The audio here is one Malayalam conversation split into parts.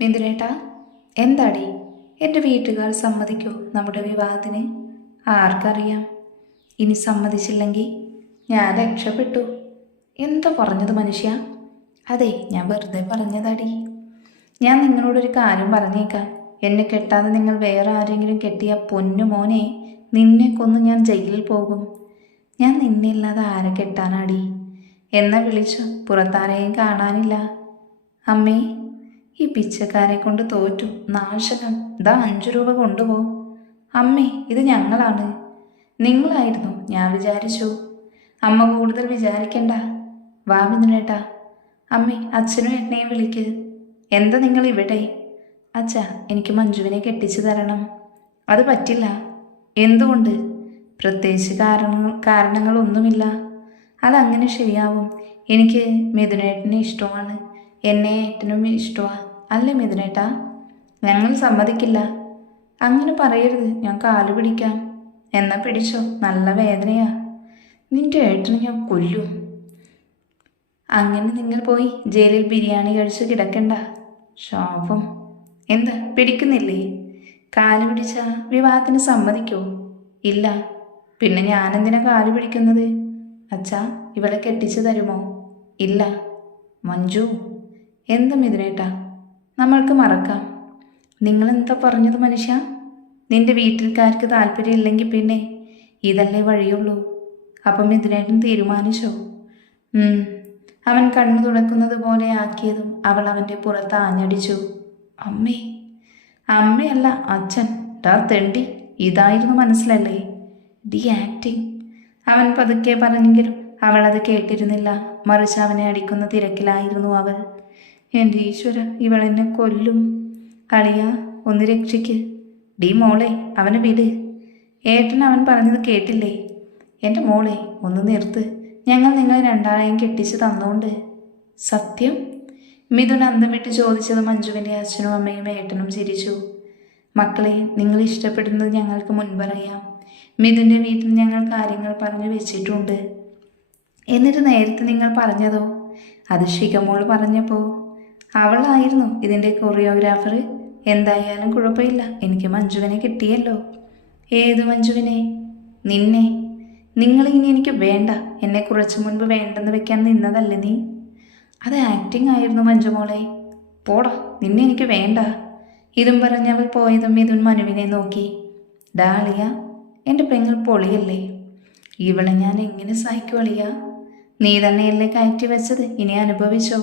ബിന്ദുനേട്ടാ, എന്താടി? എൻ്റെ വീട്ടുകാർ സമ്മതിക്കോ നമ്മുടെ വിവാഹത്തിന്? ആർക്കറിയാം. ഇനി സമ്മതിച്ചില്ലെങ്കിൽ ഞാൻ രക്ഷപ്പെട്ടു. എന്താ പറഞ്ഞത് മനുഷ്യ? അതെ, ഞാൻ വെറുതെ പറഞ്ഞതാടി. ഞാൻ നിങ്ങളോടൊരു കാര്യം പറഞ്ഞേക്കാം. എന്നെ കെട്ടാതെ നിങ്ങൾ വേറെ ആരെങ്കിലും കെട്ടിയ പൊന്നു മോനെ, നിന്നെ കൊന്ന് ഞാൻ ജയിലിൽ പോകും. ഞാൻ നിന്നെ ഇല്ലാതെ ആരെ കെട്ടാനാടി? എന്നെ വിളിച്ചു, പുറത്താരെയും കാണാനില്ല. അമ്മേ, ഈ പിച്ചക്കാരെ കൊണ്ട് തോറ്റു. നാശകം, ദാ 5 രൂപ കൊണ്ടുപോ. അമ്മേ, ഇത് ഞങ്ങളാണ്. നിങ്ങളായിരുന്നു, ഞാൻ വിചാരിച്ചു. അമ്മ കൂടുതൽ വിചാരിക്കണ്ട. വാ ബിന്ദുനേട്ടാ. അമ്മേ, അച്ഛനും എന്നെയും വിളിക്ക്. എന്താ നിങ്ങൾ ഇവിടെ? അച്ഛാ, എനിക്ക് മഞ്ജുവിനെ കെട്ടിച്ചു തരണം. അത് പറ്റില്ല. എന്തുകൊണ്ട്? പ്രത്യേകിച്ച് കാരണങ്ങളൊന്നുമില്ല. അതങ്ങനെ ശരിയാവും. എനിക്ക് മിഥുനേട്ടനെ ഇഷ്ടമാണ്. എന്നെ ഏട്ടനും ഇഷ്ടമാണ്. അല്ലേ മിഥുനേട്ടാ? ഞങ്ങൾ സമ്മതിക്കില്ല. അങ്ങനെ പറയരുത്, ഞാൻ കാലു പിടിക്കാം. എന്നാ പിടിച്ചോ, നല്ല വേദനയാ. നിന്റെ ഏട്ടന് ഞാൻ കൊല്ലും. അങ്ങനെ നിങ്ങൾ പോയി ജയിലിൽ ബിരിയാണി കഴിച്ച് കിടക്കണ്ട. ശാപം. എന്താ പിടിക്കുന്നില്ലേ? കാലു പിടിച്ച വിവാഹത്തിന് സമ്മതിക്കോ? ഇല്ല. പിന്നെ ഞാനെന്തിനാ കാലു പിടിക്കുന്നത്? അച്ഛാ, ഇവളെ കെട്ടിച്ചു തരുമോ? ഇല്ല. മഞ്ജു. എന്താ മിഥുനേട്ടാ? നമ്മൾക്ക് മറക്കാം. നിങ്ങളെന്താ പറഞ്ഞത് മനുഷ്യ? നിന്റെ വീട്ടിൽക്കാർക്ക് താല്പര്യമില്ലെങ്കിൽ പിന്നെ ഇതല്ലേ വഴിയുള്ളൂ. അപ്പം മിഥുനേട്ടൻ തീരുമാനിച്ചോ? അവൻ കണ്ണു തുടക്കുന്നത് പോലെ ആക്കിയതും അവൾ അവൻ്റെ പുറത്ത് ആഞ്ഞടിച്ചു. അമ്മേ. അമ്മയല്ല, അച്ഛൻ. ടാ തെണ്ടി, ഇതായിരുന്നു മനസ്സിലല്ലേ? ഡി ആക്ടിങ്. അവൻ പതുക്കെ പറഞ്ഞെങ്കിലും അവൾ അത് കേട്ടിരുന്നില്ല. മറിച്ച് അവനെ അടിക്കുന്ന തിരക്കിലായിരുന്നു അവൾ. എൻ്റെ ഈശ്വര, ഇവളെന്നെ കൊല്ലും. അളിയ, ഒന്ന് രക്ഷിക്ക്. ഡി മോളെ, അവനെ വിട്. ഏട്ടൻ അവൻ പറഞ്ഞത് കേട്ടില്ലേ? എൻ്റെ മോളെ, ഒന്ന് നിർത്ത്. ഞങ്ങൾ നിങ്ങളെ രണ്ടാളെയും കെട്ടിച്ച് തന്നുകൊണ്ട്. സത്യം? മിഥുൻ അന്തം വിട്ട് ചോദിച്ചത് മഞ്ജുവിൻ്റെ അച്ഛനും അമ്മയും ഏട്ടനും ചിരിച്ചു. മക്കളെ, നിങ്ങൾ ഇഷ്ടപ്പെടുന്നത് ഞങ്ങൾക്ക് മുൻപറിയാം. മിഥുൻ്റെ വീട്ടിൽ ഞങ്ങൾ കാര്യങ്ങൾ പറഞ്ഞു വെച്ചിട്ടുണ്ട്. എന്നിട്ട് നേരത്തെ നിങ്ങൾ പറഞ്ഞതോ? അത് ശിഖമോൾ പറഞ്ഞപ്പോൾ. അവളായിരുന്നു ഇതിൻ്റെ കൊറിയോഗ്രാഫർ. എന്തായാലും കുഴപ്പമില്ല, എനിക്ക് മഞ്ജുവിനെ കിട്ടിയല്ലോ. ഏത് മഞ്ജുവിനെ? നിന്നെ. നിങ്ങളിനി എനിക്ക് വേണ്ട. എന്നെ കുറച്ചു മുൻപ് വേണ്ടെന്ന് വെക്കാൻ നിന്നതല്ലേ നീ? അത് ആക്ടിങ് ആയിരുന്നു മഞ്ജുമോളെ. പോടാ, നിന്നെ എനിക്ക് വേണ്ട. ഇതും പറഞ്ഞവൾ പോയതും മിഥുൻ മനുവിനെ നോക്കി. ഡാളിയ, എൻ്റെ പെങ്ങൾ പൊളിയല്ലേ? ഇവളെ ഞാൻ എങ്ങനെ സഹിക്കുവളിയ? നീ തന്നെയല്ലേ കയറ്റി വെച്ചത്, ഇനി അനുഭവിച്ചോ.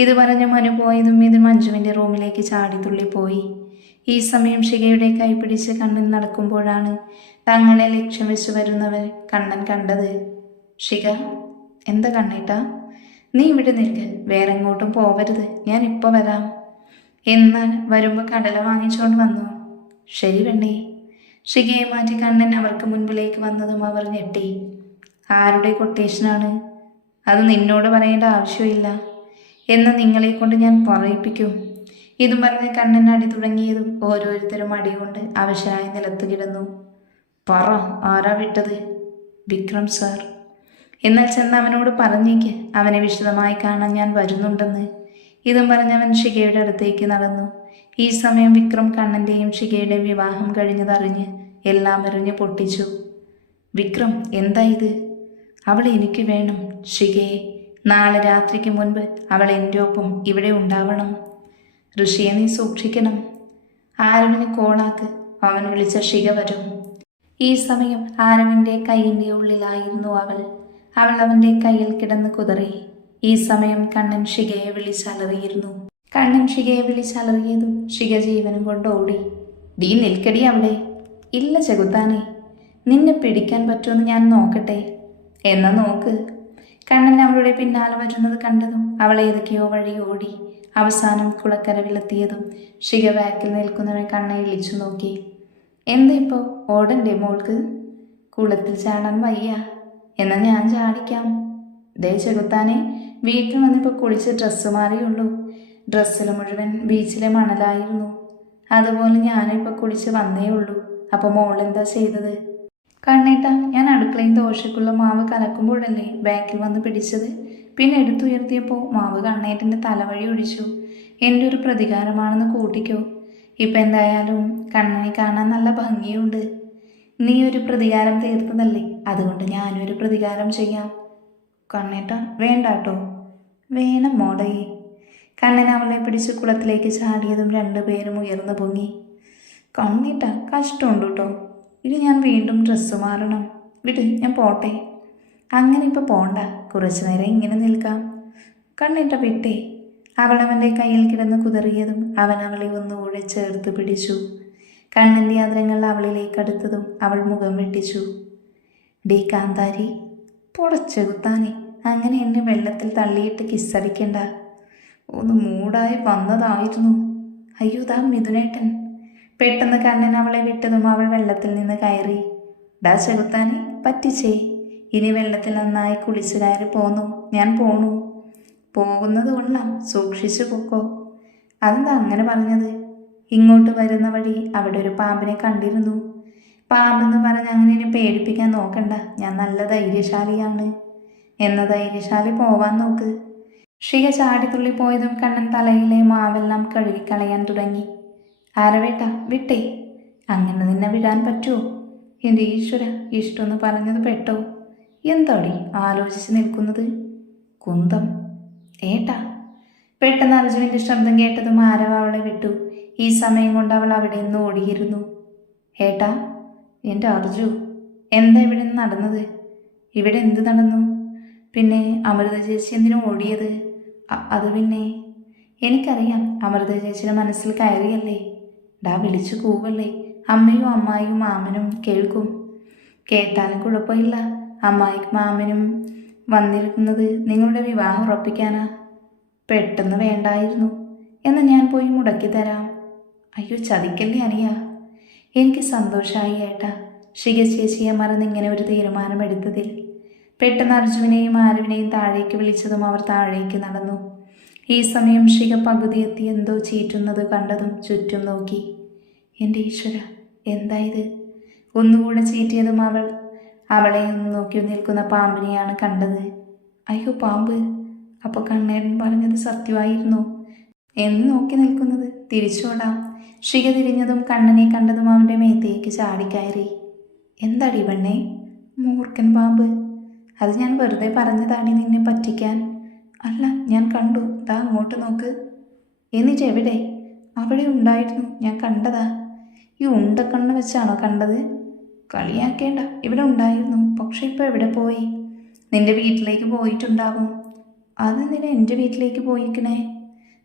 ഇത് പറഞ്ഞ മനു പോയതും മിഥുൻ മഞ്ജുവിൻ്റെ റൂമിലേക്ക് ചാടിത്തുള്ളിപ്പോയി. ഈ സമയം ശിഖയുടെ കൈ പിടിച്ച് കണ്ണൻ നടക്കുമ്പോഴാണ് തങ്ങളെ ലക്ഷ്യം വെച്ച് വരുന്നവർ കണ്ണൻ കണ്ടത്. ശിഖ. എന്താ കണ്ണേട്ടാ? നീ ഇവിടെ നിൽക്ക്, വേറെ എങ്ങോട്ടും പോവരുത്. ഞാൻ ഇപ്പോൾ വരാം. എന്നാൽ വരുമ്പോൾ കടല വാങ്ങിച്ചുകൊണ്ട് വന്നു. ശരി പെണ്ണേ. ശിഖയെ മാറ്റി കണ്ണൻ അവർക്ക് മുൻപിലേക്ക് വന്നതും അവർ ഞെട്ടി. ആരുടെ കൊട്ടേഷനാണ്? അത് നിന്നോട് പറയേണ്ട ആവശ്യമില്ല. എന്ന് നിങ്ങളെ കൊണ്ട് ഞാൻ പറയിപ്പിക്കും. ഇതും പറഞ്ഞ് കണ്ണൻ അടി തുടങ്ങിയതും ഓരോരുത്തരും അടികൊണ്ട് അവശരായി നിലത്ത് കിടന്നു. പറ, ആരാ വിട്ടത്? വിക്രം സാർ. എന്നാൽ ചെന്ന് അവനോട് പറഞ്ഞേക്ക്, അവനെ വിശദമായി കാണാൻ ഞാൻ വരുന്നുണ്ടെന്ന്. ഇതും പറഞ്ഞവൻ ശിഖയുടെ അടുത്തേക്ക് നടന്നു. ഈ സമയം വിക്രം കണ്ണൻ്റെയും ശിഖയുടെ വിവാഹം കഴിഞ്ഞതറിഞ്ഞ് എല്ലാം എറിഞ്ഞ് പൊട്ടിച്ചു. വിക്രം, എന്താ ഇത്? അവളെ എനിക്ക് വേണം ശിഖയെ. നാളെ രാത്രിക്ക് മുൻപ് അവൾ എൻ്റെ ഒപ്പം ഇവിടെ ഉണ്ടാവണം. ഋഷിയെ നീ സൂക്ഷിക്കണം. ആരവിന് കോളാക്ക്, അവൻ വിളിച്ച ശിഖ വരും. ഈ സമയം ആരവിൻ്റെ കൈയിൻ്റെ ഉള്ളിലായിരുന്നു അവൾ. അവൾ അവൻ്റെ കയ്യിൽ കിടന്ന് കുതറി. ഈ സമയം കണ്ണൻ ശിഖയെ വിളിച്ചലറിയിരുന്നു. കണ്ണൻ ശിഖയെ വിളിച്ചലറിയതും ശിഖ ജീവനും കൊണ്ട് ഓടി. ഡീ നിൽക്കടി അവിടെ. ഇല്ല ചെകുത്താനെ, നിന്നെ പിടിക്കാൻ പറ്റുമെന്ന് ഞാൻ നോക്കട്ടെ. എന്നാ നോക്ക്. കണ്ണൻ അവളുടെ പിന്നാലെ വരുന്നത് കണ്ടതും അവൾ ഏതൊക്കെയോ വഴി ഓടി. അവസാനം കുളക്കരവിലെത്തിയതും ശിഖ ബാക്കിൽ നിൽക്കുന്നവൻ കണ്ണെ ഇളിച്ചു നോക്കി. എന്താ ഇപ്പോൾ ഓടണ്ടേ മോൾക്ക്? കുളത്തിൽ ചാടാൻ വയ്യ. എന്നാൽ ഞാൻ ചാടിക്കാം. ദേ ചെകുത്താനെ, വീട്ടിൽ വന്നിപ്പോൾ കുളിച്ച് ഡ്രസ്സ് മാറിയുള്ളൂ. ഡ്രസ്സിൽ മുഴുവൻ ബീച്ചിലെ മണലായിരുന്നു. അതുപോലെ ഞാനിപ്പോൾ കുളിച്ച് വന്നേ ഉള്ളൂ. അപ്പോൾ മോളെന്താ ചെയ്തത്? കണ്ണേട്ട, ഞാൻ അടുക്കളയിൽ ദോശക്കുള്ള മാവ് കലക്കുമ്പോഴല്ലേ ബാക്കിൽ വന്ന് പിടിച്ചത്. പിന്നെ എടുത്തുയർത്തിയപ്പോൾ മാവ് കണ്ണേട്ടൻ്റെ തലവഴി ഒഴിച്ചു. എൻ്റെ ഒരു പ്രതികാരമാണെന്ന് കൂട്ടിക്കോ. ഇപ്പം എന്തായാലും കണ്ണനെ കാണാൻ നല്ല ഭംഗിയുണ്ട്. നീ ഒരു പ്രതികാരം തീർത്തതല്ലേ, അതുകൊണ്ട് ഞാനും ഒരു പ്രതികാരം ചെയ്യാം. കണ്ണേട്ട വേണ്ടാട്ടോ. വേണം മോളെ. കണ്ണൻ അവളെ പിടിച്ച് കുളത്തിലേക്ക് ചാടിയതും രണ്ടുപേരും ഉയർന്നു പൊങ്ങി. കണ്ണേട്ട കഷ്ടമുണ്ട് കേട്ടോ. ഇനി ഞാൻ വീണ്ടും ഡ്രസ്സ് മാറണം. വിട്, ഞാൻ പോട്ടെ. അങ്ങനെ ഇപ്പോൾ പോണ്ട, കുറച്ചു നേരം ഇങ്ങനെ നിൽക്കാം. കണ്ണേട്ട വിട്ടേ. അവളവൻ്റെ കയ്യിൽ കിടന്ന് കുതറിയതും അവൻ അവളെ ഒന്നുകൂടെ ചേർത്ത് പിടിച്ചു. കണ്ണൻ്റെ യാത്രങ്ങൾ അവളിലേക്ക് അടുത്തതും അവൾ മുഖം വെട്ടിച്ചു. ഡീ കാന്താരി, പൊടച്ചെകുത്താനെ, അങ്ങനെ എന്നെ വെള്ളത്തിൽ തള്ളിയിട്ട് കിസ്സടിക്കണ്ട. ഒന്ന് മൂടായി വന്നതായിരുന്നു. അയ്യോ, ദാ മിഥുനേട്ടൻ. പെട്ടെന്ന് കണ്ണൻ അവളെ വിട്ടതും അവൾ വെള്ളത്തിൽ നിന്ന് കയറി. ഡാ ചെകുത്താനെ, പറ്റിച്ചേ. ഇനി വെള്ളത്തിൽ നന്നായി കുളിച്ചു കയറി പോന്നു. ഞാൻ പോണു. പോകുന്നത് കൊള്ളാം, സൂക്ഷിച്ചു പൊക്കോ. അതെന്താ അങ്ങനെ പറഞ്ഞത്? ഇങ്ങോട്ട് വരുന്ന വഴി അവിടെ ഒരു പാമ്പിനെ കണ്ടിരുന്നു. പാമ്പെന്ന് പറഞ്ഞ് അങ്ങനെ എന്നെ പേടിപ്പിക്കാൻ നോക്കണ്ട. ഞാൻ നല്ല ധൈര്യശാലിയാണ്. എന്ന ധൈര്യശാലി പോവാൻ നോക്ക്. ഷിക ചാടിത്തുള്ളി പോയതും കണ്ണൻ തലയിലെ മാവെല്ലാം കഴുകിക്കളയാൻ തുടങ്ങി. ആരവേട്ട വിട്ടേ. അങ്ങനെ നിന്നെ വിടാൻ പറ്റുമോ? എൻ്റെ ഈശ്വര, ഇഷ്ടമെന്ന് പറഞ്ഞത് പെട്ടോ? എന്താടി ആലോചിച്ച് നിൽക്കുന്നത്? കുന്തം ഏട്ടാ. പെട്ടെന്ന് അർജുവിൻ്റെ ശബ്ദം കേട്ടതും ആരവ അവളെ വിട്ടു. ഈ സമയം കൊണ്ട് അവൾ അവിടെ നിന്ന് ഓടിയിരുന്നു. ഏട്ടാ, എൻ്റെ അർജു, എന്താ ഇവിടെ നിന്ന് നടന്നത്? ഇവിടെ എന്ത് നടന്നു? പിന്നെ അമൃത ചേച്ചി എന്തിനും ഓടിയത്? അത് പിന്നെ എനിക്കറിയാം, അമൃത ചേച്ചിയുടെ മനസ്സിൽ കയറിയല്ലേ. ഡാ വിളിച്ചു കൂവല്ലേ. അമ്മയും അമ്മായിയും മാമനും കേൾക്കും. കേട്ടാലും കുഴപ്പമില്ല. അമ്മായിക്കും മാമനും വന്നിരിക്കുന്നത് നിങ്ങളുടെ വിവാഹം ഉറപ്പിക്കാനാ. പെട്ടെന്ന് വേണ്ടായിരുന്നു. എന്നാൽ ഞാൻ പോയി മുടക്കി തരാം. അയ്യോ, ചതിക്കല്ലേ അനിയ. എനിക്ക് സന്തോഷമായി ഏട്ടാ, ഷിക ചേച്ചിയെ മറന്നിങ്ങനെ ഒരു തീരുമാനമെടുത്തതിൽ. പെട്ടെന്ന് അർജുവിനെയും ആരവിനെയും താഴേക്ക് വിളിച്ചതും അവർ താഴേക്ക് നടന്നു. ഈ സമയം ഷിക പകുതി എത്തി എന്തോ ചീറ്റുന്നത് കണ്ടതും ചുറ്റും നോക്കി. എൻ്റെ ഈശ്വര, എന്തായത്? ഒന്നുകൂടെ ചീറ്റിയതും അവളെ ഒന്ന് നോക്കി നിൽക്കുന്ന പാമ്പിനെയാണ് കണ്ടത്. അയ്യോ, പാമ്പ്. അപ്പോൾ കണ്ണേടൻ പറഞ്ഞത് സത്യമായിരുന്നു. എന്ന് നോക്കി നിൽക്കുന്നത്? തിരിച്ചോടാം. ഷിക തിരിഞ്ഞതും കണ്ണനെ കണ്ടതും അവൻ്റെ മേത്തേക്ക് ചാടിക്കയറി. എന്താടി പെണ്ണേ? മൂർഖൻ പാമ്പ്. അത് ഞാൻ വെറുതെ പറഞ്ഞതാടി നിന്നെ പറ്റിക്കാൻ. അല്ല, ഞാൻ കണ്ടു. ദാ അങ്ങോട്ട് നോക്ക്. എന്നിട്ട് എവിടെ? അവിടെ ഉണ്ടായിരുന്നു, ഞാൻ കണ്ടതാ. ഈ ഉണ്ടക്കണ്ണ് വെച്ചാണോ കണ്ടത്? കളിയാക്കേണ്ട, ഇവിടെ ഉണ്ടായിരുന്നു. പക്ഷെ ഇപ്പോൾ എവിടെ പോയി? നിന്റെ വീട്ടിലേക്ക് പോയിട്ടുണ്ടാവും. അതെന്തിനാ എൻ്റെ വീട്ടിലേക്ക് പോയിക്കണേ?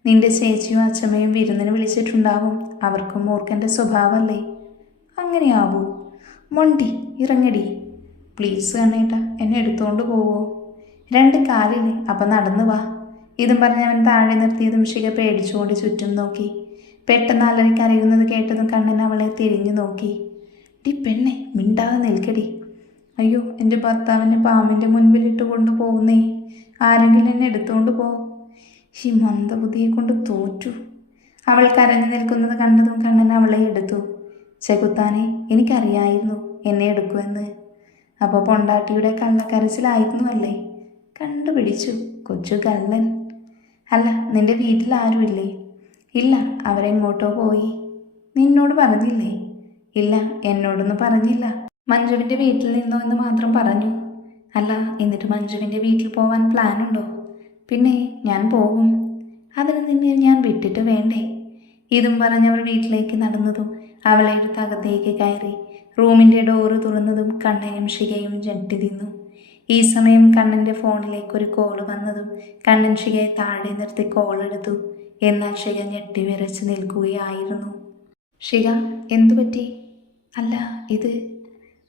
നിന്റെ ചേച്ചിയും അച്ഛമ്മയും വിരുന്നിന് വിളിച്ചിട്ടുണ്ടാവും. അവർക്കും മൂർഖൻ്റെ സ്വഭാവമല്ലേ. അങ്ങനെയാവൂ? മൊണ്ടി, ഇറങ്ങടി പ്ലീസ്. കണ്ണേട്ടാ, എന്നെ എടുത്തുകൊണ്ട് പോവോ? 2 കാലില്ലേ, അപ്പം നടന്നു വാ. ഇതും പറഞ്ഞ് അവൻ താഴെ നിർത്തിയതും ഷിക പേടിച്ചുകൊണ്ട് ചുറ്റും നോക്കി. പെട്ടെന്ന് അലറിക്കരയുന്നത് കേട്ടതും കണ്ണൻ അവളെ തിരിഞ്ഞു നോക്കി. ഡി പെണ്ണെ, മിണ്ടാതെ നിൽക്കടി. അയ്യോ, എൻ്റെ ഭർത്താവിനെ പാമ്പിൻ്റെ മുൻപിലിട്ട് കൊണ്ട് പോകുന്നേ. ആരെങ്കിലും എന്നെ എടുത്തുകൊണ്ട് പോ. ഈ മന്ദബുദ്ധിയെ കൊണ്ട് തോറ്റു. അവൾ കരഞ്ഞു നിൽക്കുന്നത് കണ്ടതും കണ്ണൻ അവളെ എടുത്തു. ചെകുത്താനെ, എനിക്കറിയായിരുന്നു എന്നെ എടുക്കുമെന്ന്. അപ്പോൾ പൊണ്ടാട്ടിയുടെ കള്ളക്കരച്ചിലായിരുന്നു അല്ലേ? കണ്ടുപിടിച്ചു, കൊച്ചു കള്ളൻ. അല്ല, നിന്റെ വീട്ടിൽ ആരുമില്ലേ? ഇല്ല, അവരെങ്ങോട്ടോ പോയി. നിന്നോട് പറഞ്ഞില്ലേ? ഇല്ല, എന്നോടൊന്നും പറഞ്ഞില്ല. മഞ്ജുവിൻ്റെ വീട്ടിൽ നിന്നോ എന്ന് മാത്രം പറഞ്ഞു. അല്ല, എന്നിട്ട് മഞ്ജുവിൻ്റെ വീട്ടിൽ പോവാൻ പ്ലാനുണ്ടോ? പിന്നെ ഞാൻ പോകും. അതിന് നിന്നെ ഞാൻ വിട്ടിട്ട് വേണ്ടേ? ഇതും പറഞ്ഞവൾ വീട്ടിലേക്ക് നടന്നതും അവളെ എടുത്ത് അകത്തേക്ക് കയറി. റൂമിൻ്റെ ഡോറ് തുറന്നതും കണ്ണനും ഷികയും ഞെട്ടി തിന്നു. ഈ സമയം കണ്ണൻ്റെ ഫോണിലേക്ക് ഒരു കോള് വന്നതും കണ്ണൻ ഷികയെ താഴെ നിർത്തി കോളെടുത്തു. എന്നാൽ ഷിക ഞെട്ടി വിറച്ച് നിൽക്കുകയായിരുന്നു. ഷിക, എന്തു പറ്റി? അല്ല, ഇത്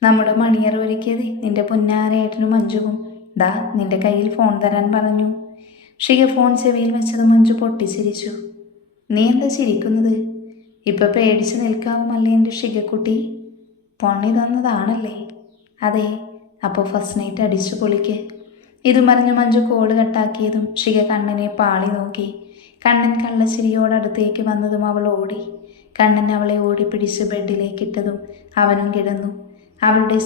നമ്മുടെ മണിയർ ഒരുക്കിയത് നിന്റെ പൊന്നാരേട്ടനും മഞ്ജുവും. ദാ നിന്റെ കയ്യിൽ ഫോൺ തരാൻ പറഞ്ഞു. ഷിക ഫോൺ ചെവിയിൽ വെച്ചത് മഞ്ജു പൊട്ടിച്ചിരിച്ചു. നീ എന്താ ചിരിക്കുന്നത്? ഇപ്പം പേടിച്ച് നിൽക്കാവുമല്ലേ എൻ്റെ ഷികക്കുട്ടി? പണി തന്നതാണല്ലേ? അതെ. അപ്പോൾ ഫസ്റ്റ് നൈറ്റ് അടിച്ചു പൊളിക്ക്. ഇതും പറഞ്ഞ് മഞ്ജു കോള് കട്ടാക്കിയതും ഷിക കണ്ണനെ പാളി നോക്കി. കണ്ണൻ കള്ളച്ചിരിയോടടുത്തേക്ക് വന്നതും അവൾ ഓടി. കണ്ണൻ അവളെ ഓടിപ്പിടിച്ച് ബെഡിലേക്കിട്ടതും അവനും കിടന്നു. അവളുടെ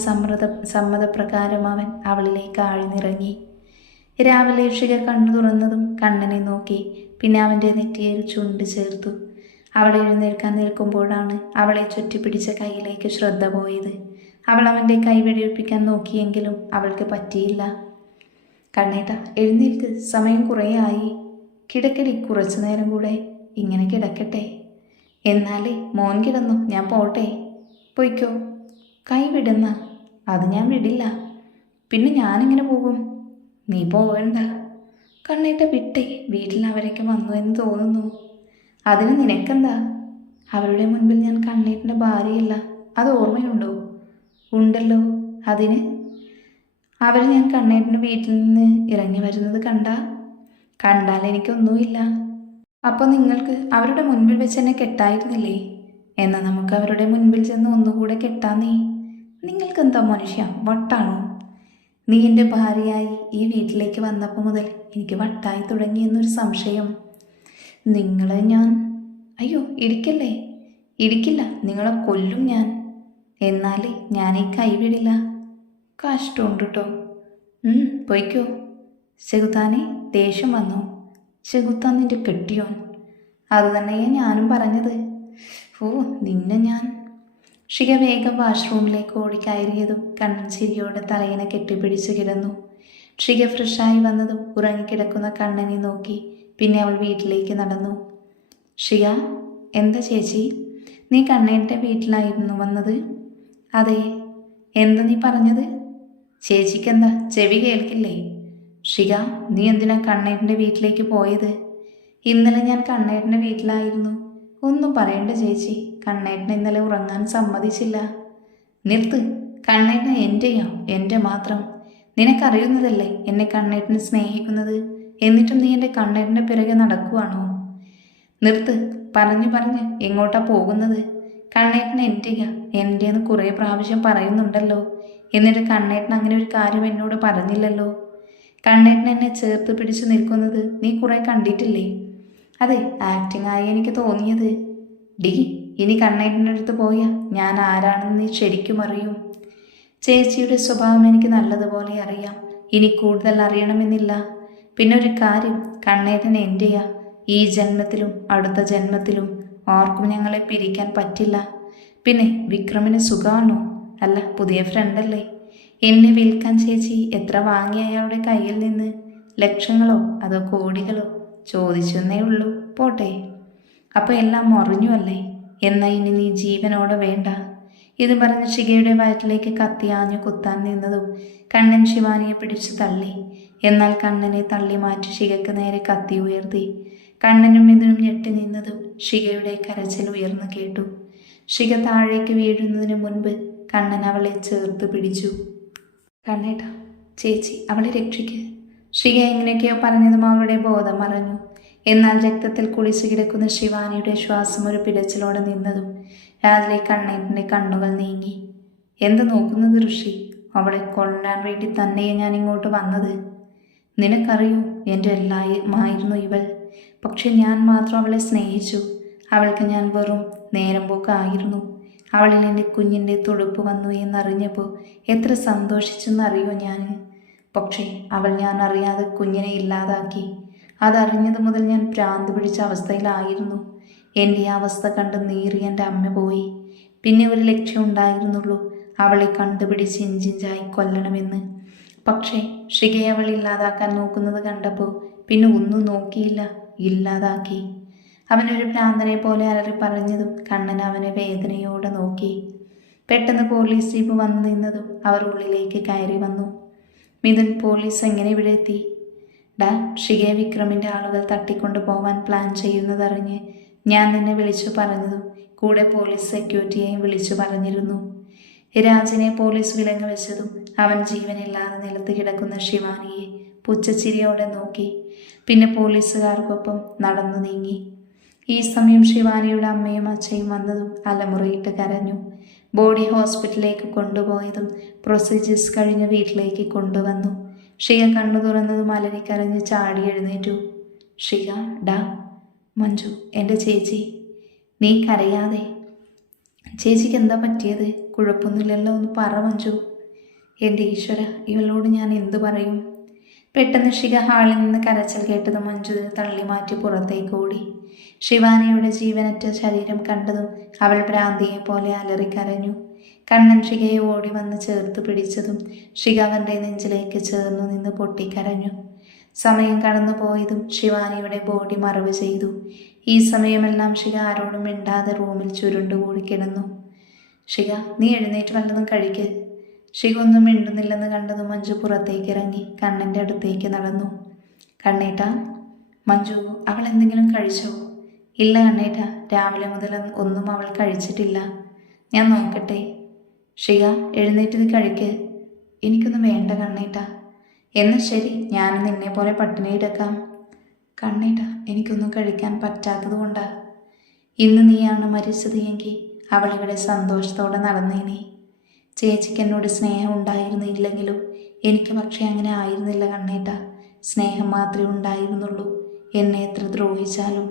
സമ്മതപ്രകാരം അവൻ അവളിലേക്ക് ആഴ്ന്നിറങ്ങി. രാവിലെ ഷിക കണ്ണു തുറന്നതും കണ്ണനെ നോക്കി പിന്നെ അവൻ്റെ നെറ്റിയിൽ ചുണ്ട് ചേർത്തു. അവൾ എഴുന്നേൽക്കാൻ നിൽക്കുമ്പോഴാണ് അവളെ ചുറ്റിപ്പിടിച്ച കൈയിലേക്ക് ശ്രദ്ധ പോയത്. അവൾ അവൻ്റെ കൈ വെടിവെപ്പിക്കാൻ നോക്കിയെങ്കിലും അവൾക്ക് പറ്റിയില്ല. കണ്ണേട്ട, എഴുന്നേൽക്ക്, സമയം കുറേ ആയി. കിടക്കടി, കുറച്ചു നേരം കൂടെ ഇങ്ങനെ കിടക്കട്ടെ. എന്നാലേ മോൻ കിടന്നു, ഞാൻ പോട്ടെ. പൊയ്ക്കോ. കൈ വിടുന്ന? അത് ഞാൻ വിടില്ല. പിന്നെ ഞാനിങ്ങനെ പോകും? നീ പോവേണ്ട. കണ്ണേട്ട വിട്ടേ, വീട്ടിൽ അവരൊക്കെ വന്നു എന്ന് തോന്നുന്നു. അതിന് നിനക്കെന്താ? അവരുടെ മുൻപിൽ ഞാൻ കണ്ണേട്ടൻ്റെ ഭാര്യയല്ല, അത് ഓർമ്മയുണ്ടോ? ഉണ്ടല്ലോ. അതിന്? അവർ ഞാൻ കണ്ണേട്ടൻ്റെ വീട്ടിൽ നിന്ന് ഇറങ്ങി വരുന്നത് കണ്ടാൽ എനിക്കൊന്നുമില്ല. അപ്പോൾ നിങ്ങൾക്ക് അവരുടെ മുൻപിൽ വെച്ച് എന്നെ കെട്ടായിരുന്നില്ലേ? എന്നാൽ നമുക്ക് അവരുടെ മുൻപിൽ ചെന്ന് ഒന്നുകൂടെ കെട്ടാ. നിങ്ങൾക്കെന്താ മനുഷ്യ, വട്ടാണോ? നീ എൻ്റെ ഭാര്യയായി ഈ വീട്ടിലേക്ക് വന്നപ്പോൾ മുതൽ എനിക്ക് വട്ടായി തുടങ്ങിയെന്നൊരു സംശയം. നിങ്ങളെ ഞാൻ... അയ്യോ, ഇടിക്കല്ലേ. ഇടിക്കില്ല, നിങ്ങളെ കൊല്ലും ഞാൻ. എന്നാലേ ഞാൻ ഈ കൈവിടില്ല. കഷ്ടമുണ്ട് കേട്ടോ. പൊയ്ക്കോ. ചെകുത്താനെ, ദേഷ്യം വന്നോ? ചെകുത്താൻ നിന്റെ കെട്ടിയോൻ. അത് തന്നെയാ ഞാനും പറഞ്ഞത്. ഓ, നിന്നെ ഞാൻ... ഷിക വേഗം വാഷ്റൂമിലേക്ക് ഓടിക്കയറിയതും കണ്ണൻ ചിരിയോടെ തലയിനെ കെട്ടിപ്പിടിച്ചു കിടന്നു. ഷിക ഫ്രഷായി വന്നതും ഉറങ്ങിക്കിടക്കുന്ന കണ്ണനെ നോക്കി പിന്നെ അവൾ വീട്ടിലേക്ക് നടന്നു. ഷിക, എന്താ ചേച്ചി? നീ കണ്ണേൻ്റെ വീട്ടിലായിരുന്നു വന്നത്? അതെ. എന്താ നീ പറഞ്ഞത്? ചേച്ചിക്കെന്താ ചെവി കേൾക്കില്ലേ? ഷിക, നീ എന്തിനാ കണ്ണേട്ടൻ്റെ വീട്ടിലേക്ക് പോയത്? ഇന്നലെ ഞാൻ കണ്ണേട്ടൻ്റെ വീട്ടിലായിരുന്നു. ഒന്നും പറയണ്ട ചേച്ചി, കണ്ണേട്ടൻ ഇന്നലെ ഉറങ്ങാൻ സമ്മതിച്ചില്ല. നിർത്ത്. കണ്ണേട്ടൻ എൻ്റെയോ? എൻ്റെ മാത്രം. നിനക്കറിയുന്നതല്ലേ എന്നെ കണ്ണേട്ടന് സ്നേഹിക്കുന്നത്. എന്നിട്ടും നീ എൻ്റെ കണ്ണേട്ടൻ്റെ പിറകെ നടക്കുവാണോ? നിർത്ത്. പറഞ്ഞ് എങ്ങോട്ടാ പോകുന്നത്? കണ്ണേട്ടൻ എൻ്റെന്ന് കുറേ പ്രാവശ്യം പറയുന്നുണ്ടല്ലോ. എന്നിട്ട് കണ്ണേട്ടൻ അങ്ങനെ ഒരു കാര്യം എന്നോട് പറഞ്ഞില്ലല്ലോ. കണ്ണേട്ടൻ എന്നെ ചേർത്ത് പിടിച്ചു നിൽക്കുന്നത് നീ കുറേ കണ്ടിട്ടില്ലേ? അതെ, ആക്ടിംഗ് ആയി എനിക്ക് തോന്നിയത്. ഇനി കണ്ണേട്ടൻ്റെ അടുത്ത് പോയാൽ ഞാൻ ആരാണെന്ന് നീ ശരിക്കും അറിയും. ചേച്ചിയുടെ സ്വഭാവം എനിക്ക് നല്ലതുപോലെ അറിയാം. ഇനി കൂടുതൽ അറിയണമെന്നില്ല. പിന്നെ ഒരു കാര്യം, കണ്ണേട്ടൻ എൻ്റെയാ. ഈ ജന്മത്തിലും അടുത്ത ജന്മത്തിലും ആർക്കും ഞങ്ങളെ പിരിക്കാൻ പറ്റില്ല. പിന്നെ വിക്രമിന് സുഖമാണോ? അല്ല, പുതിയ ഫ്രണ്ടല്ലേ. എന്നെ വിൽക്കാൻ ചേച്ചി എത്ര വാങ്ങി അയാളുടെ കയ്യിൽ നിന്ന്? ലക്ഷങ്ങളോ അതോ കോടികളോ? ചോദിച്ചെന്നേ ഉള്ളൂ. പോട്ടെ. അപ്പോൾ എല്ലാം മറിഞ്ഞു അല്ലേ? എന്നാൽ ഇനി നീ ജീവനോടെ വേണ്ട. ഇത് പറഞ്ഞ് ഷികയുടെ വയറ്റിലേക്ക് കത്തിയാഞ്ഞു കുത്താൻ നിന്നതും കണ്ണൻ ശിവാനിയെ പിടിച്ചു തള്ളി. എന്നാൽ കണ്ണനെ തള്ളി മാറ്റി ഷികയ്ക്ക് നേരെ കത്തി ഉയർത്തി. കണ്ണനും ഇതിനും ഞെട്ടി നിന്നതും ഷികയുടെ കരച്ചിൽ ഉയർന്നു കേട്ടു. ഷിക താഴേക്ക് വീഴുന്നതിന് മുൻപ് കണ്ണൻ അവളെ ചേർത്ത് പിടിച്ചു. കണ്ണേട്ടാ, ചേച്ചി അവളെ രക്ഷിക്ക്. ഷിക എങ്ങനെയൊക്കെയോ പറഞ്ഞതും അവളുടെ ബോധം മറഞ്ഞു. എന്നാൽ രക്തത്തിൽ കുളിച്ചു കിടക്കുന്ന ശിവാനിയുടെ ശ്വാസം ഒരു പിടച്ചിലോടെ നിന്നതും രാവിലെ കണ്ണേട്ടൻ്റെ കണ്ണുകൾ നീങ്ങി. എന്ത് നോക്കുന്നത് ഋഷി? അവളെ കൊല്ലാൻ വേണ്ടി തന്നെയേ ഞാൻ ഇങ്ങോട്ട് വന്നത്. നിനക്കറിയൂ, എൻ്റെ എല്ലാമായിരുന്നു ഇവൾ. പക്ഷെ ഞാൻ മാത്രം അവളെ സ്നേഹിച്ചു. അവൾക്ക് ഞാൻ വെറും നേരം പോക്കായിരുന്നു. അവളിൽ എൻ്റെ കുഞ്ഞിൻ്റെ തുടുപ്പ് വന്നു എന്നറിഞ്ഞപ്പോൾ എത്ര സന്തോഷിച്ചെന്നറിയോ ഞാൻ. പക്ഷേ അവൾ ഞാൻ അറിയാതെ കുഞ്ഞിനെ ഇല്ലാതാക്കി. അതറിഞ്ഞത് മുതൽ ഞാൻ ഭ്രാന്ത് പിടിച്ച അവസ്ഥയിലായിരുന്നു. എൻ്റെ ആ അവസ്ഥ കണ്ട് നീറി എൻ്റെ അമ്മ പോയി. പിന്നെ ഒരു ലക്ഷ്യം ഉണ്ടായിരുന്നുള്ളൂ, അവളെ കണ്ടുപിടിച്ച് ഇഞ്ചിഞ്ചായി കൊല്ലണമെന്ന്. പക്ഷേ ഷികയെ അവൾ ഇല്ലാതാക്കാൻ നോക്കുന്നത് കണ്ടപ്പോൾ പിന്നെ ഒന്നും നോക്കിയില്ല, ഇല്ലാതാക്കി. അവനൊരു ഭ്രാന്തനെ പോലെ അലറി പറഞ്ഞതും കണ്ണൻ അവനെ വേദനയോടെ നോക്കി. പെട്ടെന്ന് പോലീസ് ജീപ്പ് വന്നു നിന്നതും അവർ ഉള്ളിലേക്ക് കയറി വന്നു. മിഥുൻ, പോലീസ് എങ്ങനെ ഇവിടെ എത്തി? ഷികയെ വിക്രമിൻ്റെ ആളുകൾ തട്ടിക്കൊണ്ടു പോവാൻ പ്ലാൻ ചെയ്യുന്നതറിഞ്ഞ് ഞാൻ നിന്നെ വിളിച്ചു പറഞ്ഞതും കൂടെ പോലീസ് സെക്യൂരിറ്റിയെയും വിളിച്ചു പറഞ്ഞിരുന്നു. രാജിനെ പോലീസ് വിലങ്ങ് വെച്ചതും അവൻ ജീവനില്ലാതെ നിലത്ത് കിടക്കുന്ന ശിവാനിയെ പുച്ഛച്ചിരിയോടെ നോക്കി. പിന്നെ പോലീസുകാർക്കൊപ്പം നടന്നു നീങ്ങി. ഈ സമയം ശിവാനിയുടെ അമ്മയും അച്ഛയും വന്നതും അലമുറയിട്ട് കരഞ്ഞു. ബോഡി ഹോസ്പിറ്റലിലേക്ക് കൊണ്ടുപോയതും പ്രൊസീജിയേഴ്സ് കഴിഞ്ഞ് വീട്ടിലേക്ക് കൊണ്ടുവന്നു. ഷിക കണ്ണു തുറന്നതും അലറിക്കരഞ്ഞ് ചാടി എഴുന്നേറ്റു. ഷിക, മഞ്ജു, എൻ്റെ ചേച്ചി, നീ കരയാതെ. ചേച്ചിക്ക് എന്താ പറ്റിയത്? കുഴപ്പമൊന്നുമില്ലല്ലോ, ഒന്ന് പറ മഞ്ജു. എൻ്റെ ഈശ്വര, ഇവളോട് ഞാൻ എന്തു പറയും? പെട്ടെന്ന് ശിഖ ഹാളിൽ നിന്ന് കരച്ചിൽ കേട്ടതും മഞ്ജു തള്ളി മാറ്റി പുറത്തേക്ക് ഓടി. ശിവാനിയുടെ ജീവനറ്റ ശരീരം കണ്ടതും അവൾ ഭ്രാന്തിയെ പോലെ അലറിക്കരഞ്ഞു. കണ്ണൻ ശിഖയെ ഓടി വന്ന് ചേർത്ത് പിടിച്ചതും ശിഖ അവൻ്റെ നെഞ്ചിലേക്ക് ചേർന്നു നിന്ന് പൊട്ടിക്കരഞ്ഞു. സമയം കടന്നു പോയതും ശിവാനിയുടെ ബോഡി മറവ് ചെയ്തു. ഈ സമയമെല്ലാം ശിഖ ആരോടും മിണ്ടാതെ റൂമിൽ ചുരുണ്ടുകൂടി കിടന്നു. ശിഖ, നീ എഴുന്നേറ്റ് വല്ലതും കഴിക്ക്. ശിഖ ഒന്നും മിണ്ടുന്നില്ലെന്ന് കണ്ടതും മഞ്ജു പുറത്തേക്ക് ഇറങ്ങി കണ്ണൻ്റെ അടുത്തേക്ക് നടന്നു. കണ്ണേട്ടാ. മഞ്ജു, അവൾ എന്തെങ്കിലും കഴിച്ചോ? ഇല്ല കണ്ണേട്ടാ, രാവിലെ മുതൽ ഒന്നും അവൾ കഴിച്ചിട്ടില്ല. ഞാൻ നോക്കട്ടെ. ശിഖ, എഴുന്നേറ്റ് നീ കഴിക്ക്. എനിക്കൊന്നും വേണ്ട കണ്ണേട്ടാ. എന്നാൽ ശരി, ഞാൻ നിന്നെ പോലെ പട്ടിണി എടുക്കാം. കണ്ണേട്ടാ, എനിക്കൊന്നും കഴിക്കാൻ പറ്റാത്തത് കൊണ്ടാ. ഇന്ന് നീയാണ് മരിച്ചത് എങ്കിൽ അവളിവിടെ സന്തോഷത്തോടെ നടന്നേനെ. ചേച്ചിക്ക് എന്നോട് സ്നേഹം ഉണ്ടായിരുന്നില്ലെങ്കിലും എനിക്ക് പക്ഷേ അങ്ങനെ ആയിരുന്നില്ല കണ്ണേട്ടാ. സ്നേഹം മാത്രമേ ഉണ്ടായിരുന്നുള്ളൂ, എന്നെ എത്ര ദ്രോഹിച്ചാലും.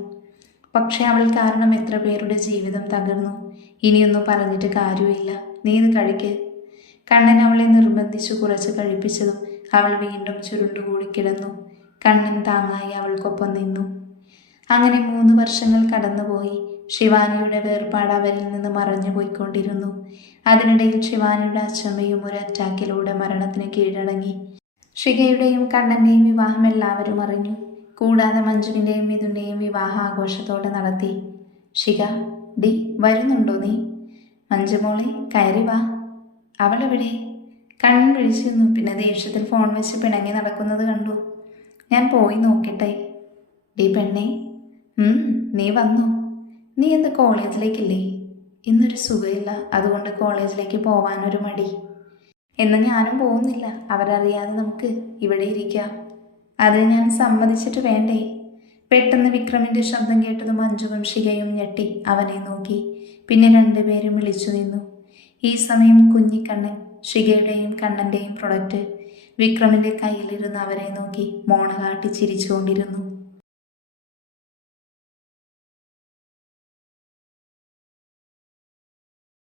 പക്ഷെ അവൾ കാരണം എത്ര പേരുടെ ജീവിതം തകർന്നു. ഇനിയൊന്നും പറഞ്ഞിട്ട് കാര്യമില്ല, നീ ഇത് കഴിക്ക്. കണ്ണൻ അവളെ നിർബന്ധിച്ചു കുറച്ച് കഴിപ്പിച്ചതും അവൾ വീണ്ടും ചുരുണ്ടുകൂടി കിടന്നു. കണ്ണൻ താങ്ങായി അവൾക്കൊപ്പം നിന്നു. അങ്ങനെ 3 വർഷങ്ങൾ കടന്നുപോയി. ശിവാനിയുടെ വേർപാട് അവരിൽ നിന്ന് മറഞ്ഞു പോയിക്കൊണ്ടിരുന്നു. അതിനിടയിൽ ശിവാനിയുടെ അച്ഛമ്മയും ഒരു അറ്റാക്കിലൂടെ മരണത്തിന് കീഴടങ്ങി. ശിഖയുടെയും കണ്ണൻ്റെയും വിവാഹം എല്ലാവരും അറിഞ്ഞു. കൂടാതെ മഞ്ജുവിൻ്റെയും മിഥുൻ്റെയും വിവാഹ ആഘോഷത്തോടെ നടത്തി. ശിഖ, ഡി വരുന്നുണ്ടോ നീ? മഞ്ജുമോളെ, കയറി വാ. അവളെവിടെ? കണ്ണൻ വിളിച്ചിരുന്നു, പിന്നെ ദേഷ്യത്തിൽ ഫോൺ വെച്ച് പിണങ്ങി നടക്കുന്നത് കണ്ടു. ഞാൻ പോയി നോക്കട്ടെ. ഡി പെണ്ണേ. നീ വന്നു. നീ എന്താ കോളേജിലേക്കില്ലേ? ഇന്നൊരു സുഖമില്ല, അതുകൊണ്ട് കോളേജിലേക്ക് പോവാനൊരു മടി. എന്നാൽ ഞാനും പോകുന്നില്ല, അവരറിയാതെ നമുക്ക് ഇവിടെ ഇരിക്കാം. അത് ഞാൻ സമ്മതിച്ചിട്ട് വേണ്ടേ? പെട്ടെന്ന് വിക്രമിൻ്റെ ശബ്ദം കേട്ടത് മഞ്ജുവും ശിഖയും ഞെട്ടി അവനെ നോക്കി. പിന്നെ 2 പേരും വിളിച്ചു നിന്നു. ഈ സമയം കുഞ്ഞിക്കണ്ണൻ ശിഖയുടെയും കണ്ണൻ്റെയും പ്രൊഡക്റ്റ് വിക്രമിൻ്റെ കയ്യിലിരുന്ന് അവരെ നോക്കി മോണ കാട്ടി ചിരിച്ചുകൊണ്ടിരുന്നു.